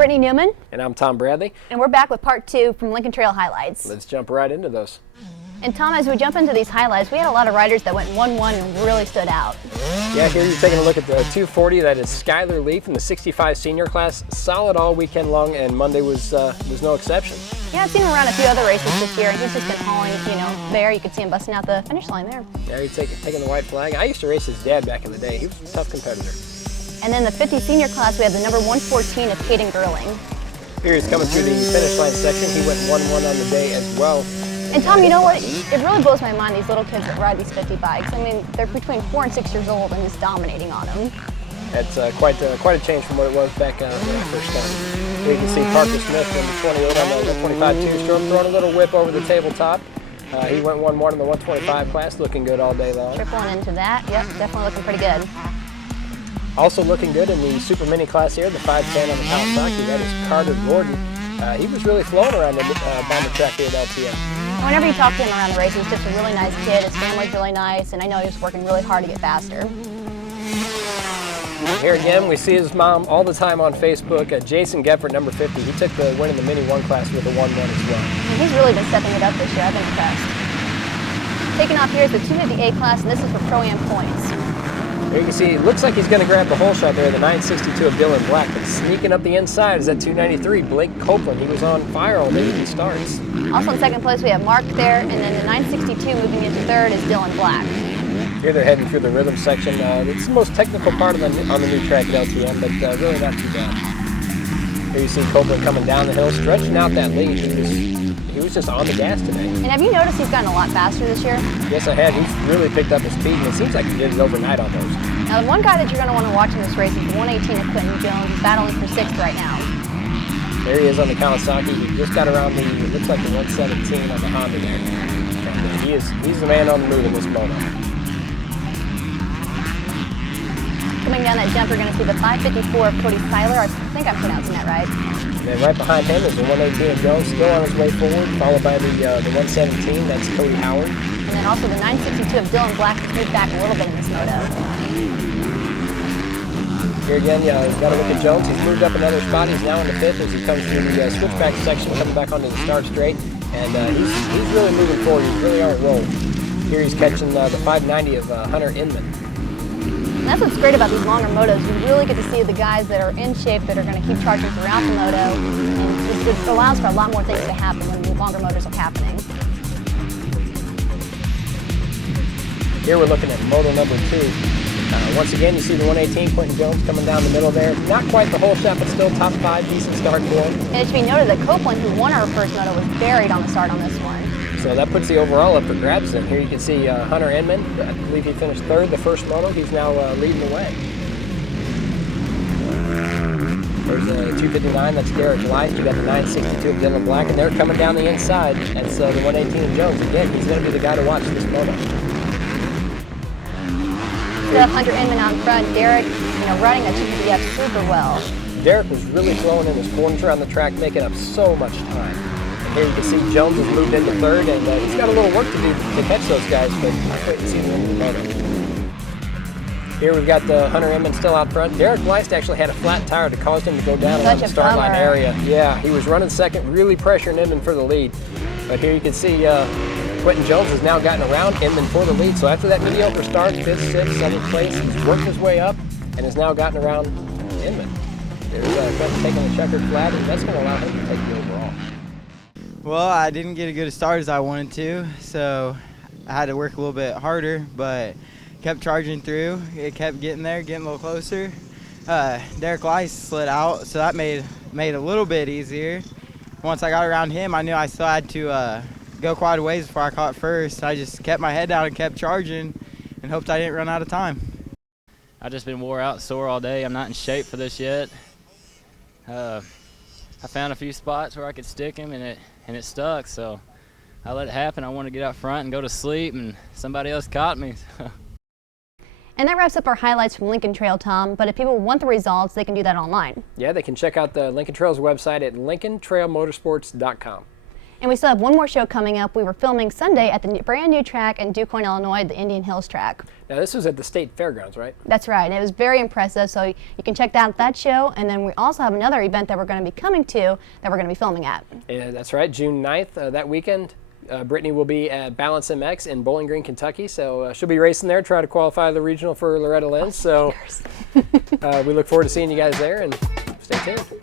Brittany Newman. And I'm Tom Bradley. And we're back with part 2 from Lincoln Trail highlights. Let's jump right into those. And Tom, as we jump into these highlights, we had a lot of riders that went 1-1 and really stood out. Yeah, here you're taking a look at the 240. That is Skylar Lee from the 65 senior class. Solid all weekend long, and Monday was no exception. Yeah, I've seen him around a few other races this year, and he's just been hauling, there. You could see him busting out the finish line there. Yeah, he's taking the white flag. I used to race his dad back in the day. He was a tough competitor. And then the 50 senior class, we have the number 114 of Caden Gerling. Here he's coming through the finish line section. He went 1-1 on the day as well. And Tom, you know what? It really blows my mind, these little kids that ride these 50 bikes. I mean, they're between 4 and 6 years old and just dominating on them. That's quite a change from what it was back when I first started. Here you can see Parker Smith, number 28 on the 125 two-stroke, throwing a little whip over the tabletop. He went 1-1 in the 125 class, looking good all day long. Tripling into that. Yep, definitely looking pretty good. Also looking good in the super mini class here, the 510 on the Kawasaki. That is Carter Gordon. He was really flowing around the bomber track here at LTM. Whenever you talk to him around the race, he's just a really nice kid. His family's really nice, and I know he was working really hard to get faster. Here again, we see his mom all the time on Facebook. Jason Geffert, number 50. He took the win in the Mini 1 class with a 1-1 as well. And he's really been stepping it up this year. I've been impressed. Taking off here is the 250A class, and this is for Pro-Am points. Here you can see, it looks like he's going to grab the whole shot there, the 962 of Dylan Black, but sneaking up the inside is that 293, Blake Copeland. He was on fire all day when he starts. Also in second place, we have Mark there, and then the 962 moving into third is Dylan Black. Here they're heading through the rhythm section. It's the most technical part on the new track at LTM, but really not too bad. Here you see Copeland coming down the hill, stretching out that lead. He was just on the gas today. And have you noticed he's gotten a lot faster this year? Yes, I have. He's really picked up his speed, and it seems like he did it overnight almost. Now, the one guy that you're going to want to watch in this race is the 118 of Quentin Jones. He's battling for 6th right now. There he is on the Kawasaki. He just got around the, it looks like the 117 on the Honda there. And he's the man on the move in this moto. Coming down that jump, you're going to see the 554 of Cody Seiler. I think I'm pronouncing that right. And then right behind him is the 118 of Jones, still on his way forward, followed by the 117. That's Cody Howard. And then also the 962 of Dylan Black moved back a little bit in this moto. Here again, you've got to look at Jones. He's moved up another spot. He's now in the 5th as he comes through the switchback section, coming back onto the start straight. And he's really moving forward. He's really on a roll. Here he's catching the 590 of Hunter Inman. And that's what's great about these longer motos. You really get to see the guys that are in shape that are going to keep charging throughout the moto. And it allows for a lot more things to happen when the longer motos are happening. Here we're looking at moto number 2. Once again, you see the 118, Quentin Jones coming down the middle there. Not quite the whole shot, but still top 5, decent start for him. And it should be noted that Copeland, who won our first moto, was buried on the start on this one. So that puts the overall up for grabs then. Here you can see Hunter Inman. I believe he finished 3rd the first moto. He's now leading the way. There's the 259, that's Derek Light. You got the 962 of Dylan Black, and they're coming down the inside. That's the 118 of Jones. Again, he's going to be the guy to watch this moto. Hunter Inman on front, Derek, running a GPF super well. Derek was really throwing in his corners around the track, making up so much time. And here you can see Jones has moved into 3rd, and he's got a little work to do to catch those guys, but I couldn't see the end of the moto. Here we've got the Hunter Inman still out front. Derek Leist actually had a flat tire that caused him to go down around the start line area. Yeah, he was running 2nd, really pressuring Inman for the lead. But here you can see Quentin Jones has now gotten around Inman for the lead. So after that mediocre start, 5th, 6th, 7th place, he's worked his way up and has now gotten around Inman. There's Quentin taking the checkered flag, and that's going to allow him to take the overall. Well, I didn't get as good a start as I wanted to, so I had to work a little bit harder, but kept charging through. It kept getting there, getting a little closer. Derek Weiss slid out, so that made it a little bit easier. Once I got around him, I knew I still had to go quite a ways before I caught first. I just kept my head down and kept charging and hoped I didn't run out of time. I've just been wore out and sore all day. I'm not in shape for this yet. I found a few spots where I could stick him, and it stuck, so I let it happen. I wanted to get out front and go to sleep, and somebody else caught me. And that wraps up our highlights from Lincoln Trail, Tom, but if people want the results, they can do that online. Yeah, they can check out the Lincoln Trail's website at lincolntrailmotosports.com. And we still have one more show coming up. We were filming Sunday at the brand new track in DuQuoin, Illinois, the Indian Hills track. Now this was at the state fairgrounds, right? That's right, and it was very impressive, so you can check out that show, and then we also have another event that we're going to be coming to that we're going to be filming at. Yeah, that's right, June 9th, that weekend. Brittany will be at Balance MX in Bowling Green, Kentucky, so she'll be racing there, try to qualify the regional for Loretta Lynn's. So we look forward to seeing you guys there, and stay tuned.